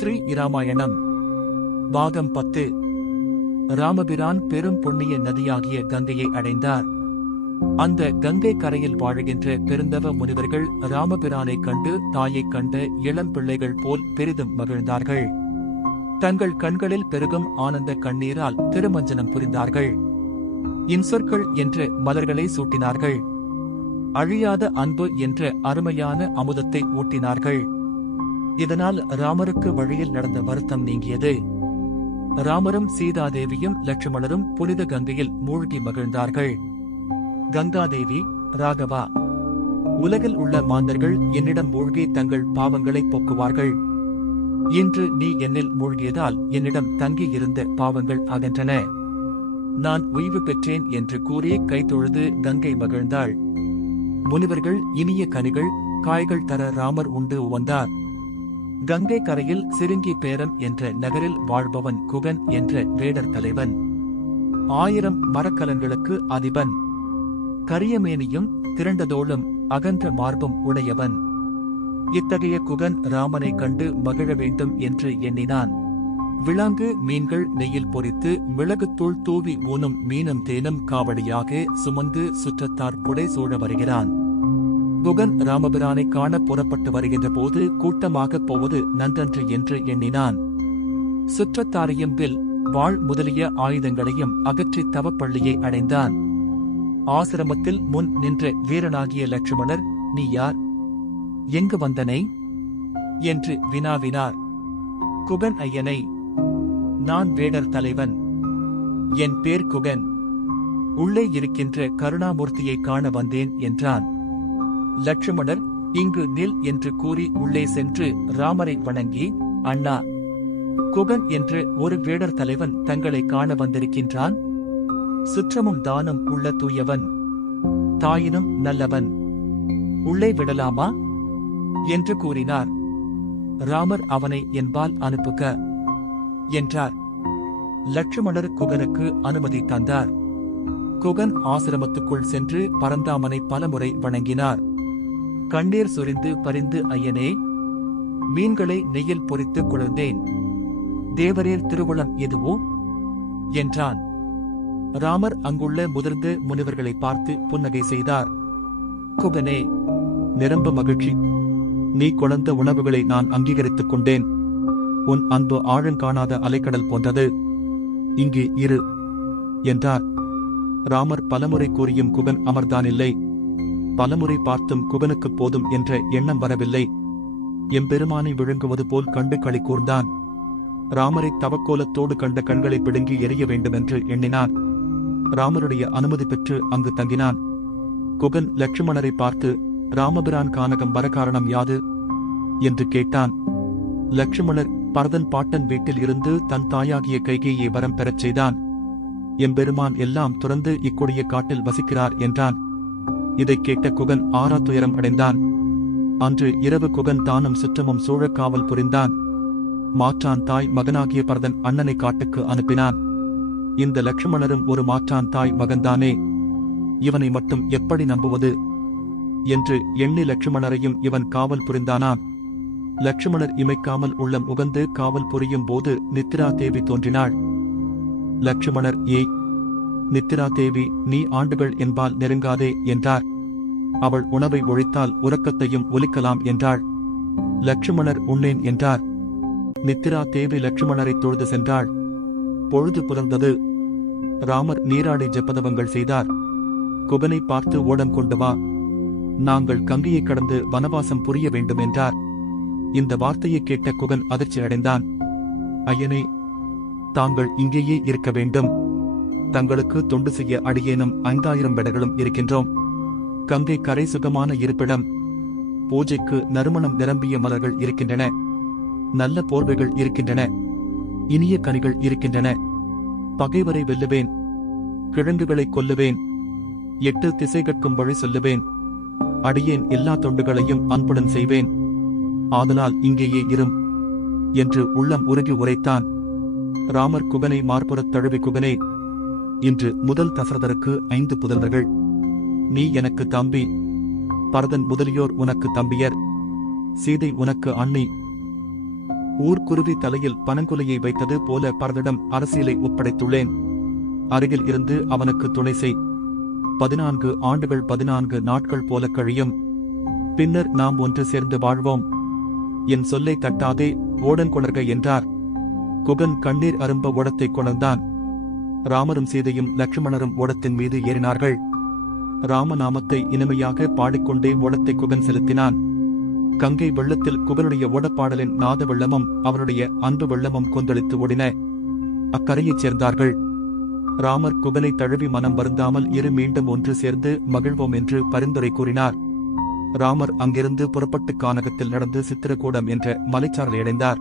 ஸ்ரீ இராமாயணம் பாகம் 10. ராமபிரான் பெரும் புண்ணிய நதியாகிய கங்கையை அடைந்தார். அந்த கங்கை கரையில் வாழுகின்ற பெருந்தவ முனிவர்கள் ராமபிரானைக் கண்டு தாயைக் கண்ட இளம் பிள்ளைகள் போல் பெரிதும் மகிழ்ந்தார்கள். தங்கள் கண்களில் பெருகும் ஆனந்த கண்ணீரால் திருமஞ்சனம் புரிந்தார்கள். இன்சொற்கள் என்று மலர்களை சூட்டினார்கள். அழியாத அன்பு என்ற அருமையான அமுதத்தை ஊட்டினார்கள். இதனால் ராமருக்கு வழியில் நடந்த வருத்தம் நீங்கியது. ராமரும் சீதாதேவியும் லட்சுமணரும் புனித கங்கையில் மூழ்கி மகிழ்ந்தார்கள். கங்காதேவி, ராகவா, உலகில் உள்ள மாந்தர்கள் என்னிடம் மூழ்கி தங்கள் பாவங்களை போக்குவார்கள். இன்று நீ என்னில் மூழ்கியதால் என்னிடம் தங்கி இருந்த பாவங்கள் அகன்றன. நான் ஓய்வு பெற்றேன் என்று கூறி கைதொழுது கங்கை மகிழ்ந்தாள். முனிவர்கள் இனிய கனிகள், காய்கள் தர ராமர் உண்டு உவந்தார். கங்கை கரையில் சிறுங்கி பேரம் என்ற நகரில் வாழ்பவன் குகன் என்ற வேடர் தலைவன். 1000 மரக்கலங்களுக்கு அதிபன். கரியமேனியும் திரண்டதோளும் அகன்ற மார்பும் உடையவன். இத்தகைய குகன் ராமனை கண்டு மகிழ வேண்டும் என்று எண்ணினான். விலாங்கு மீன்கள் நெய்யில் பொரித்து மிளகுத்தூள் தூவி ஊனும் மீனும் தேனும் காவடியாக சுமந்து சுற்றத்தார் புடை சூழ வருகிறான். குகன் ராமபிரானை காண புறப்பட்டு வருகின்ற போது கூட்டமாகப் போவது நன்றன்று என்று எண்ணினான். சுற்றத்தாரையும் வில், வாழ் முதலிய ஆயுதங்களையும் அகற்றி தவப்பள்ளியை அடைந்தான். ஆசிரமத்தில் முன் நின்ற வீரனாகிய லட்சுமணர், நீ யார்? எங்கு வந்தனை? என்று வினாவினார். குகன், ஐயனை, நான் வேடர் தலைவன். என் பேர் குகன். உள்ளே இருக்கின்ற கருணாமூர்த்தியை காண வந்தேன் என்றான். லட்சுமணர், இங்கு நில் என்று கூறி உள்ளே சென்று ராமரை வணங்கி, அண்ணா, குகன் என்று ஒரு வேடர் தலைவன் தங்களை காண வந்திருக்கின்றான். சுற்றமும் தானும் உள்ள தூயவன், தாயினும் நல்லவன். உள்ளே விடலாமா என்று கூறினார். ராமர் அவனை என்பால் அனுப்புக என்றார். லட்சுமணர் குகனுக்கு அனுமதி தந்தார். குகன் ஆசிரமத்துக்குள் சென்று பரந்தாமனை பலமுறை வணங்கினார். கண்ணீர் சொரிந்து பரிந்து, ஐயனே, மீன்களை நெய்யில் பொரித்து குளிர்ந்தேன். தேவரீர் திருவுளம் எதுவோ என்றான். ராமர் அங்குள்ள முதிர்ந்த முனிவர்களை பார்த்து புன்னகை செய்தார். குகனே, நிரம்ப மகிழ்ச்சி. நீ கொணர்ந்த உணவுகளை நான் அங்கீகரித்துக் கொண்டேன். உன் அன்பு ஆழங்காணாத அலைக்கடல் போன்றது. இங்கு இரு என்றார். ராமர் பலமுறை கூறியும் குகன் அமர்ந்தானில்லை. பலமுறை பார்த்தும் குகனுக்கு போதும் என்ற எண்ணம் வரவில்லை. எம்பெருமானை விழுங்குவது போல் கண்டு களி கூர்ந்தான். ராமரை தவக்கோலத்தோடு கண்ட கண்களை பிடுங்கி எரிய வேண்டுமென்று எண்ணினான். ராமருடைய அனுமதி பெற்று அங்கு தங்கினான். குகன் லட்சுமணரை பார்த்து, ராமபிரான் கானகம் வர காரணம் யாது என்று கேட்டான். லட்சுமணர் பரதன் பாட்டன் வீட்டில் இருந்து தன் தாயாகிய கைகேயை வரம் பெறச் செய்தான். எம்பெருமான் எல்லாம் துறந்து இக்கொடிய காட்டில் வசிக்கிறார் என்றான். இதைக் கேட்ட குகன் ஆறா துயரம் அடைந்தான். அன்று இரவு குகன் தானும் சுற்றமும் சூழக் காவல் புரிந்தான். மாற்றான் தாய் மகனாகிய பரதன் அண்ணனை காட்டுக்கு அனுப்பினான். இந்த லட்சுமணரும் ஒரு மாற்றான் தாய் மகன்தானே, இவனை மட்டும் எப்படி நம்புவது என்று எண்ணி லட்சுமணரையும் இவன் காவல் புரிந்தானாம். லட்சுமணர் இமைக்காமல் உள்ளம் உகந்து காவல் புரியும் போது நித்திரா தேவி தோன்றினாள். லட்சுமணர், ஏய் நித்திரா தேவி, நீ ஆண்டுகள் என்பால் நெருங்காதே என்றார். அவள் உணவை ஒழித்தால் உறக்கத்தையும் ஒலிக்கலாம் என்றாள். லட்சுமணர் உண்ணேன் என்றார். நித்திரா தேவி லட்சுமணரை தொழுது சென்றாள். பொழுது புலர்ந்தது. ராமர் நீராடி ஜெபதவங்கள் செய்தார். குகனை பார்த்து ஓடம் கொண்டு வா, நாங்கள் கங்கையை கடந்து வனவாசம் புரிய வேண்டும் என்றார். இந்த வார்த்தையை கேட்ட குகன் அதிர்ச்சி அடைந்தான். ஐயனே, தாங்கள் இங்கேயே இருக்க வேண்டும். தங்களுக்கு தொண்டு செய்ய அடியேனும் 5000 வேடர்களும் இருக்கின்றோம். கங்கை கரை சுகமான இருப்பிடம். பூஜைக்கு நறுமணம் நிரம்பிய மலர்கள் இருக்கின்றன. நல்ல போர்வைகள் இருக்கின்றன. இனிய கனிகள் இருக்கின்றன. பகைவரை வெல்லுவேன். கிழங்குகளை கொல்லுவேன். 8 திசைகட்கும் வழி சொல்லுவேன். அடியேன் எல்லா தொண்டுகளையும் அன்புடன் செய்வேன். ஆதலால் இங்கேயே இரும் என்று உள்ளம் உருகி உரைத்தான். ராமர் குகனை மார்புறத் தழுவி, குகனே, இன்று முதல் தசரதருக்கு 5 புதல்வர்கள். நீ எனக்கு தம்பி. பரதன் முதலியோர் உனக்கு தம்பியர். சீதை உனக்கு அண்ணி. ஊர்க்குருவி தலையில் பனங்குலையை வைத்தது போல பரதிடம் அரசியலை ஒப்படைத்துள்ளேன். அருகில் இருந்து அவனுக்கு துணை செய். 14 ஆண்டுகள் 14 நாட்கள் போல கழியும். பின்னர் நாம் ஒன்று சேர்ந்து வாழ்வோம். என் சொல்லை தட்டாதே, ஓடன்கொணர்க என்றார். குகன் கண்ணீர் அரும்ப ஓடத்தை கொணர்ந்தான். ராமரும் சீதையும் லட்சுமணரும் ஓடத்தின் மீது ஏறினார்கள். ராமநாமத்தை இனிமையாக பாடிக்கொண்டே ஓடத்தை குகன் செலுத்தினான். கங்கை வெள்ளத்தில் குகனுடைய ஓடப்பாடலின் நாத வெள்ளமும் அவனுடைய அன்பு வெள்ளமும் கொந்தளித்து ஓடின. அக்கரையைச் சேர்ந்தார்கள். ராமர் குகனை தழுவி மனம் வருந்தாமல் இரு மீண்டும் ஒன்று சேர்ந்து மகிழ்வோம் என்று பரிந்துரை கூறினார். ராமர் அங்கிருந்து புறப்பட்டு கானகத்தில் நடந்து சித்திரக்கூடம் என்ற மலைச்சாரலை அடைந்தார்.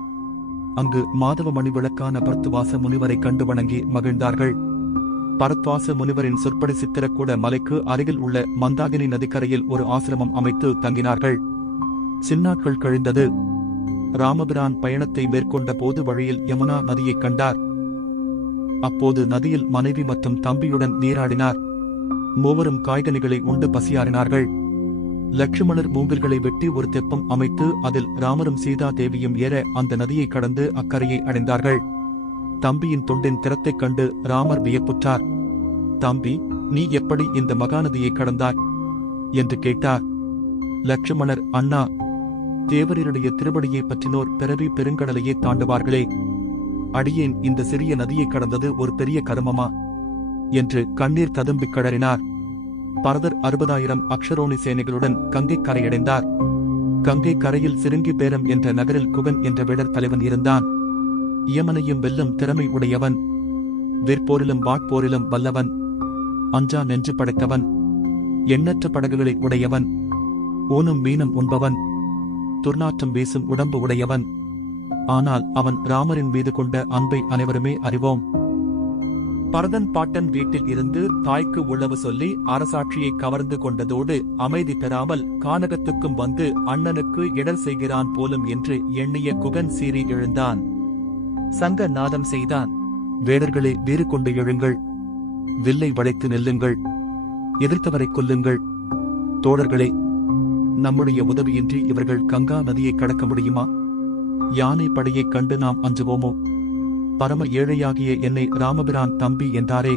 அங்கு மாதவமணி விளக்கான பரத்வாச முனிவரை கண்டு வணங்கி மகிழ்ந்தார்கள். பரத்வாச முனிவரின் சொற்படி சித்திரக்கூட மலைக்கு அருகில் உள்ள மந்தாகினி நதிக்கரையில் ஒரு ஆசிரமம் அமைத்து தங்கினார்கள். சின்னாட்கள் கழிந்தது. ராமபிரான் பயணத்தை மேற்கொண்ட போது வழியில் யமுனா நதியைக் கண்டார். அப்போது நதியில் மனைவி மற்றும் தம்பியுடன் நீராடினார். மூவரும் காய்கனிகளை உண்டு பசியாறினார்கள். லட்சுமணர் மூங்கில்களை வெட்டி ஒரு தெப்பம் அமைத்து அதில் ராமரும் சீதா தேவியும் ஏற அந்த நதியை கடந்து அக்கரையை அடைந்தார்கள். தம்பியின் தொண்டின் திறத்தைக் கண்டு ராமர் வியப்புற்றார். தம்பி, நீ எப்படி இந்த மகாநதியை கடந்தாய் என்று கேட்டார். லட்சுமணர், அண்ணா, தேவரீருடைய திருவடியை பற்றினோர் பிறவி பெருங்கடலையே தாண்டுவார்களே. அடியேன் இந்த சிறிய நதியை கடந்தது ஒரு பெரிய கருமமா என்று கண்ணீர் ததும்பிக் கழறினார். பரதர் 60,000 அக்ஷரோணி சேனைகளுடன் கங்கை கரையடைந்தார். கங்கை கரையில் சிறுங்கி பேரம் என்ற நகரில் குகன் என்ற வேடர் தலைவன் இருந்தான். இயமனையும் வெல்லும் திறமை உடையவன். விற்போரிலும் வாட்போரிலும் வல்லவன். அஞ்சா நெஞ்சு படைத்தவன். எண்ணற்ற படகுகளை உடையவன். ஊனும் மீனும் உண்பவன். துர்நாற்றம் வீசும் உடம்பு உடையவன். ஆனால் அவன் ராமரின் மீது கொண்ட அன்பை அனைவருமே அறிவோம். பரதன் பாட்டன் வீட்டில் இருந்து தாய்க்கு உளவு சொல்லி அரசாட்சியை கவர்ந்து கொண்டதோடு அமைதி பெறாமல் கானகத்துக்கும் வந்து அண்ணனுக்கு இடர் செய்கிறான் போலும் என்று எண்ணிய குகன் சீறி எழுந்தான். சங்க நாதம் செய்தான். வேடர்களே, வீறு கொண்டு எழுங்கள். வில்லை வளைத்து நெல்லுங்கள். எதிர்த்தவரை கொல்லுங்கள். தோழர்களே, நம்முடைய உதவியின்றி இவர்கள் கங்கா நதியை கடக்க முடியுமா? யானை படையைக் கண்டு நாம் அஞ்சுவோமோ? பரம ஏழையாகிய என்னை ராமபிரான் தம்பி என்றாரே,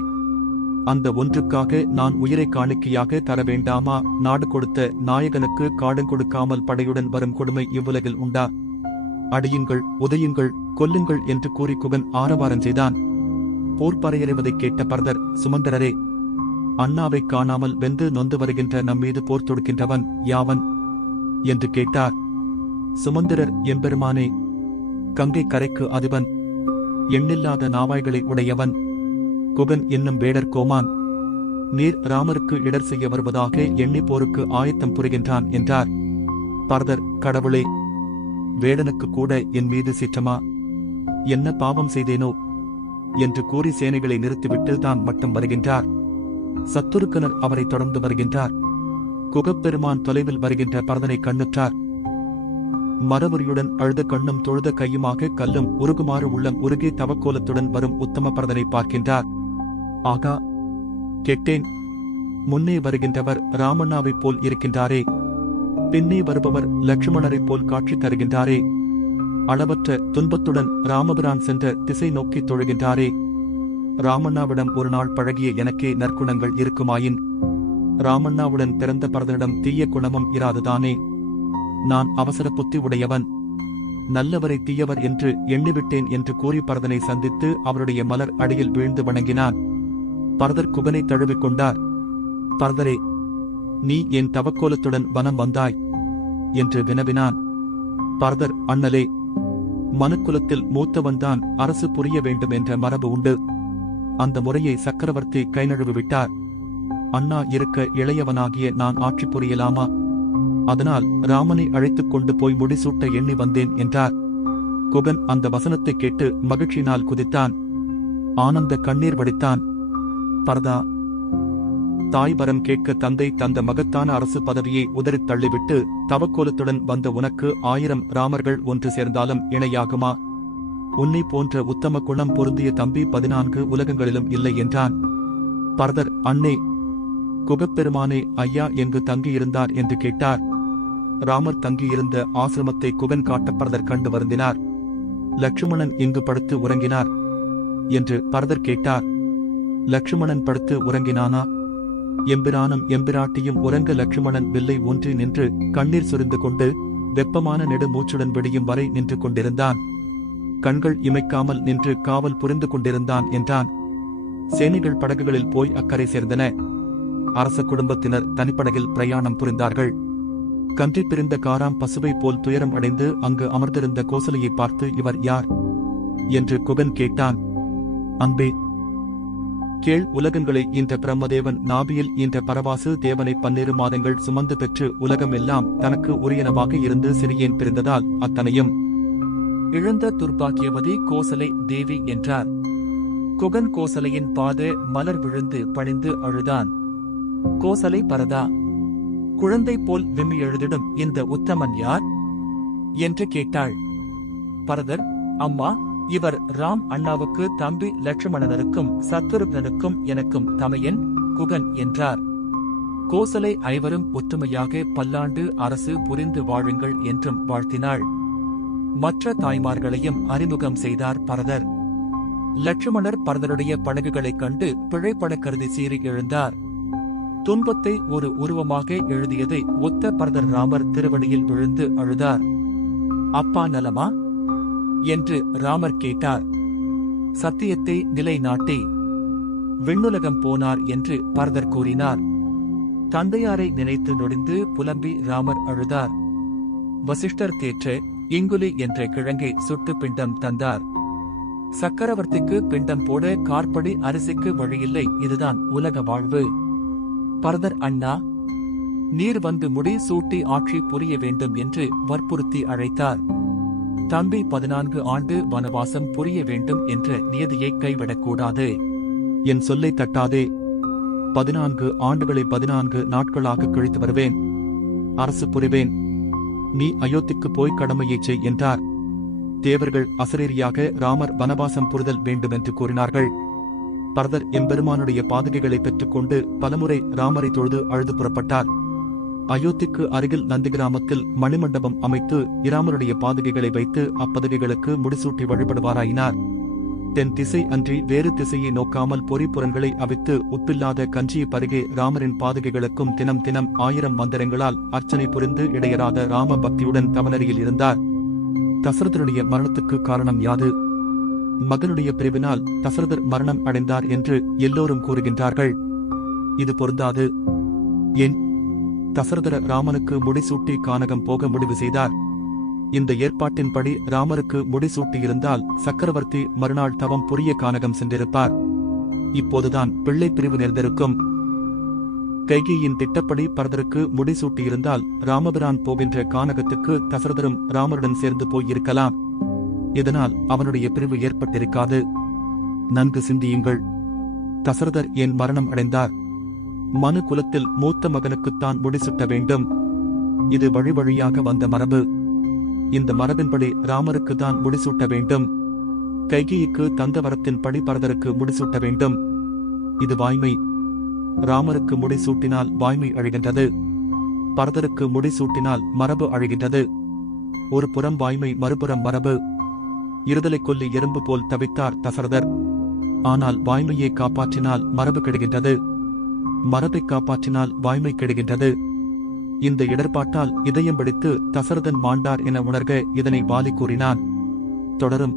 அந்த ஒன்றுக்காக நான் உயிரை காணிக்கையாக தர வேண்டாமா? நாடு கொடுத்த நாயகனுக்கு காடு கொடுக்காமல் படையுடன் வரும் கொடுமை இவ்வுலகில் உண்டா? அடியுங்கள், உதயுங்கள், கொல்லுங்கள் என்று கூறி குகன் ஆரவாரம் செய்தான். போர் பறையறிவதைக் கேட்ட பரதர், சுமந்தரரே, அண்ணாவைக் காணாமல் வெந்து நொந்து வருகின்ற நம்மீது போர் தொடுக்கின்றவன் யாவன் என்று கேட்டார். சுமந்திரர், எம்பெருமானே, கங்கை கரைக்கு அதிபன், எண்ணில்லாத நாவாய்களை உடையவன், குகன் என்னும் வேடர் கோமான், நீர் ராமருக்கு இடர் செய்ய வருவதாக எண்ணி போருக்கு ஆயத்தம் புரிகின்றான் என்றார். பரதர், கடவுளே, வேடனுக்கு கூட என் மீது சிற்றமா? என்ன பாவம் செய்தேனோ என்று கூறி சேனைகளை நிறுத்திவிட்டு தான் மட்டும் வருகின்றார். சத்துருக்கனர் அவரை தொடர்ந்து வருகின்றார். குகப்பெருமான் தொலைவில் வருகின்ற பரதனை கண்ணுற்றார். மரவரியுடன் அழுத கண்ணும் தொழுத கையுமாக கல்லும் உருகுமாறு உள்ளம் உருகி தவக்கோலத்துடன் வரும் உத்தம பரதனை பார்க்கின்றார். ஆகா, கெட்டேன். முன்னே வருகின்றவர் ராமண்ணாவைப் போல் இருக்கின்றாரே. பின்னே வருபவர் லட்சுமணரைப் போல் காட்சி தருகின்றாரே. அளவற்ற துன்பத்துடன் ராமபிரான் சென்ற திசை நோக்கி தொழுகின்றாரே. ராமண்ணாவிடம் ஒரு நாள் பழகிய எனக்கே நற்குணங்கள் இருக்குமாயின் ராமண்ணாவுடன் பிறந்த பரதனிடம் தீய குணமும் இராதுதானே? நான் அவசர புத்தி உடையவன். நல்லவரை தீயவர் என்று எண்ணிவிட்டேன் என்று கூறி பரதனை சந்தித்து அவருடைய மலர் அடியில் வீழ்ந்து வணங்கினான். பரதர் குகனை தழுவிக் கொண்டார். பரதரே, நீ என் தவக்கோலத்துடன் வனம் வந்தாய் என்று வினவினான். பரதர், அண்ணலே, மனுக்குலத்தில் மூத்தவன்தான் அரசு புரிய வேண்டும் என்ற மரபு உண்டு. அந்த முறையை சக்கரவர்த்தி கை நழுவி விட்டார். அண்ணா இருக்க இளையவனாகிய நான் ஆட்சி புரியலாமா? அதனால் ராமனை அழைத்துக் கொண்டு போய் முடிசூட்ட எண்ணி வந்தேன் என்றார். குகன் அந்த வசனத்தை கேட்டு மகிழ்ச்சியினால் குதித்தான். ஆனந்த கண்ணீர் வடித்தான். பரதா, தாய் வரம் கேட்க தந்தை தந்த மகத்தான அரசு பதவியை உதறித் தள்ளிவிட்டு தவக்கோலத்துடன் வந்த உனக்கு 1000 ராமர்கள் ஒன்று சேர்ந்தாலும் இணையாகுமா? உன்னை போன்ற உத்தம குணம் பொருந்திய தம்பி 14 உலகங்களிலும் இல்லை என்றான். பரதர், அண்ணே, குகப்பெருமானே, ஐயா எங்கு தங்கியிருந்தார் என்று கேட்டார். ராமர் தங்கியிருந்த ஆசிரமத்தை குகன் காட்ட பரதர் கண்டு வருந்தினார். லட்சுமணன் இங்கு படுத்து உறங்கினார் என்று பரதர் கேட்டார். லட்சுமணன் படுத்து உறங்கினானா? எம்பிரானும் எம்பிராட்டியும் உறங்க லட்சுமணன் வில்லை ஊன்றி நின்று கண்ணீர் சுரிந்து கொண்டு வெப்பமான நெடு மூச்சுடன் விடியும் வரை நின்று கொண்டிருந்தான். கண்கள் இமைக்காமல் நின்று காவல் புரிந்து கொண்டிருந்தான் என்றான். சேனைகள் படகுகளில் போய் அக்கரை சேர்ந்தன. அரச குடும்பத்தினர் தனிப்படகில் பிரயாணம் புரிந்தார்கள். கன்றி பிரிந்த காராம் பசுவை போல் துயரம் அடைந்து அங்கு அமர்ந்திருந்த கோசலையை பார்த்து, இவர் யார் என்று குகன் கேட்டான். அன்பே, கேள், உலகங்களை ஈன்ற பிரம்மதேவன் நாபியில் ஈன்ற பரவாசு தேவனை 12 மாதங்கள் சுமந்து பெற்று உலகம் எல்லாம் தனக்கு உரியனவாக இருந்து சிறியேன் பிரிந்ததால் அத்தனையும் இழந்த துர்பாக்கியவதி கோசலை தேவி என்றார். குகன் கோசலையின் பாத மலர் விழுந்து பணிந்து அழுதான். கோசலை, பரதா, குழந்தை போல் விம்மி எழுதிடும் இந்த உத்தமன் யார் என்று கேட்டாள். பரதர், அம்மா, இவர் ராம் அண்ணாவுக்கு தம்பி லட்சுமணனுக்கும் சத்ருக்னனுக்கும் எனக்கும் தமையன் குகன் என்றார். கோசலை ஐவரும் ஒற்றுமையாக பல்லாண்டு அரசு புரிந்து வாழுங்கள் என்றும் வாழ்த்தினாள். மற்ற தாய்மார்களையும் அறிமுகம் செய்தார் பரதர். லட்சுமணர் பரதருடைய படகுகளைக் கண்டு பிழைப்பட கருதி சீறி எழுந்தார். துன்பத்தை ஒரு உருவமாக எழுதியதை ஒத்த பரதர் ராமர் திருவடியில் விழுந்து அழுதார். அப்பா நலமா என்று ராமர் கேட்டார். சத்தியத்தை நிலைநாட்டி விண்ணுலகம் போனார் என்று பரதர் கூறினார். தந்தையாரை நினைத்து நொடிந்து புலம்பி ராமர் அழுதார். வசிஷ்டர் தேற்ற இங்குலி என்ற கிழங்கை சுட்டு பிண்டம் தந்தார். சக்கரவர்த்திக்கு பிண்டம் போட கார்படி அரிசிக்கு வழியில்லை, இதுதான் உலக வாழ்வு. பரதர், அண்ணா, நீர் வந்து முடி சூட்டி ஆட்சி புரிய வேண்டும் என்று வற்புறுத்தி அழைத்தார். தம்பி 14 ஆண்டு வனவாசம் புரிய வேண்டும் என்ற நியதியை கைவிடக்கூடாது. என் சொல்லை தட்டாதே. 14 ஆண்டுகளை 14 நாட்களாக கழித்து வருவேன். அரசு புரிவேன். நீ அயோத்திக்கு போய் கடமையைச் செய் என்றார். தேவர்கள் அசரீரியாக ராமர் வனவாசம் புரிதல் வேண்டுமென்று கூறினார்கள். பரதர் எம்பெருமானுடைய பாதுகைகளை பெற்றுக்கொண்டு பலமுறை ராமரை தொழுது அழுது புறப்பட்டார். அயோத்திக்கு அருகில் நந்தி கிராமத்தில் மணிமண்டபம் அமைத்து இராமருடைய பாதுகைகளை வைத்து அப்பதுகைகளுக்கு முடிசூட்டி வழிபடுவாராயினார். தென் திசை அன்றி வேறு திசையை நோக்காமல் பொறிப்புறங்களை அவித்து உப்பில்லாத கஞ்சியை பருகே ராமரின் பாதுகைகளுக்கும் தினம் தினம் 1000 மந்திரங்களால் அர்ச்சனை புரிந்து இடையராத ராம பக்தியுடன் தவனரியில் இருந்தார். தசரதருடைய மரணத்துக்கு காரணம் யாது? மகனுடைய பிரிவினால் தசரதர் மரணம் அடைந்தார் என்று எல்லோரும் கூறுகின்றார்கள். இது பொருந்தாது. ஏன்? தசரதர் ராமனுக்கு முடிசூட்டி கானகம் போக முடிவு செய்தார். இந்த ஏற்பாட்டின்படி ராமருக்கு முடிசூட்டியிருந்தால் சக்கரவர்த்தி மறுநாள் தவம் புரிய கானகம் சென்றிருப்பார். இப்போதுதான் பிள்ளை பிரிவு நேர்ந்திருக்கும். கைகேயின் திட்டப்படி பரதருக்கு முடிசூட்டியிருந்தால் ராமபிரான் போகின்ற கானகத்துக்கு தசரதரும் ராமருடன் சேர்ந்து போயிருக்கலாம். இதனால் அவனுடைய பிரிவு ஏற்பட்டிருக்காது. நன்கு சிந்தியுங்கள். தசரதர் ஏன் மரணம் அடைந்தார்? மனு குலத்தில் மூத்த மகனுக்குத்தான் முடிசூட்ட வேண்டும். இது வழி வழியாக வந்த மரபு. இந்த மரபின்படி ராமருக்கு தான் முடிசூட்ட வேண்டும். கைகேயிக்கு தந்த வரத்தின்படி பரதருக்கு முடிசூட்ட வேண்டும். இது வாய்மை. ராமருக்கு முடிசூட்டினால் வாய்மை அழிகின்றது. பரதருக்கு முடிசூட்டினால் மரபு அழிகின்றது. ஒரு புறம் வாய்மை, மறுபுறம் மரபு. இருதலை கொல்லி எறும்பு போல் தவித்தார் தசரதர். ஆனால் வாய்மையை காப்பாற்றினால் மரபு கெடுகின்றது. மரபை காப்பாற்றினால் வாய்மை கெடுகின்றது. இந்த இடர்பாட்டால் இதயம் வெடித்து தசரதன் மாண்டார் என உணர்க இதனை வாலி கூறினான். தொடரும்.